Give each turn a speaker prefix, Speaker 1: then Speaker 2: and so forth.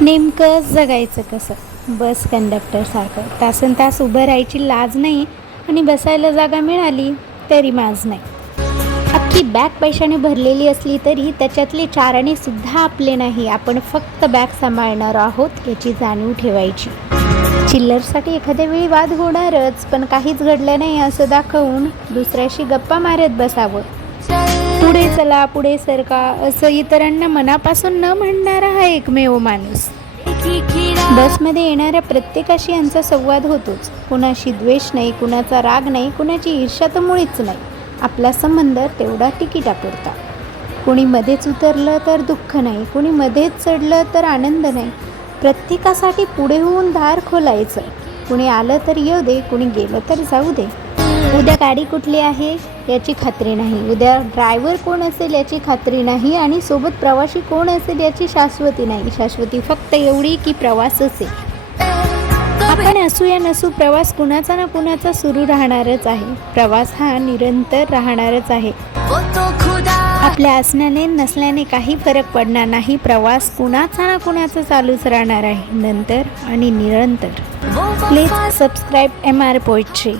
Speaker 1: नेमकं जगायचं कसं? बस कंडक्टरसारखं तासन तास उभं राहायची लाज नाही आणि बसायला जागा मिळाली तरी माज नाही. अख्खी बॅग पैशाने भरलेली असली तरी त्याच्यातले चाराने सुद्धा आपले नाही. आपण फक्त बॅग सांभाळणार आहोत याची जाणीव ठेवायची. चिल्लरसाठी एखाद्या वेळी वाद होणारच पण काहीच घडलं नाही असं दाखवून दुसऱ्याशी गप्पा मारत बसावं. चला पुढे सरका असं इतरांना मनापासून न म्हणणारा हा एकमेव माणूस. बसमध्ये येणाऱ्या प्रत्येकाशी यांचा संवाद होतोच. कुणाशी द्वेष नाही कुणाचा राग नाही कुणाची ईर्ष्या तर मुळीच नाही. आपला संबंध तेवढा तिकिटापुरता. कुणी मध्येच उतरलं तर दुःख नाही कुणी मध्येच चढलं तर आनंद नाही. प्रत्येकासाठी पुढे होऊन दार खोलायचं. कुणी आलं तर येऊ दे कुणी गेलं तर जाऊ दे. उद्या गाडी कुठली आहे याची खात्री नाही. उद्या ड्रायव्हर कोण असेल याची खात्री नाही आणि सोबत प्रवासी कोण असेल याची शाश्वती नाही. शाश्वती फक्त एवढी की प्रवास असेल. आपण असू या नसू प्रवास कुणाचा ना कुणाचा सुरू राहणारच आहे. प्रवास हा निरंतर राहणारच आहे. आपल्या असण्याने नसल्याने काही फरक पडणार नाही. प्रवास कुणाचा ना कुणाचा चालूच राहणार आहे. नंतर आणि निरंतर. Please subscribe M R poetry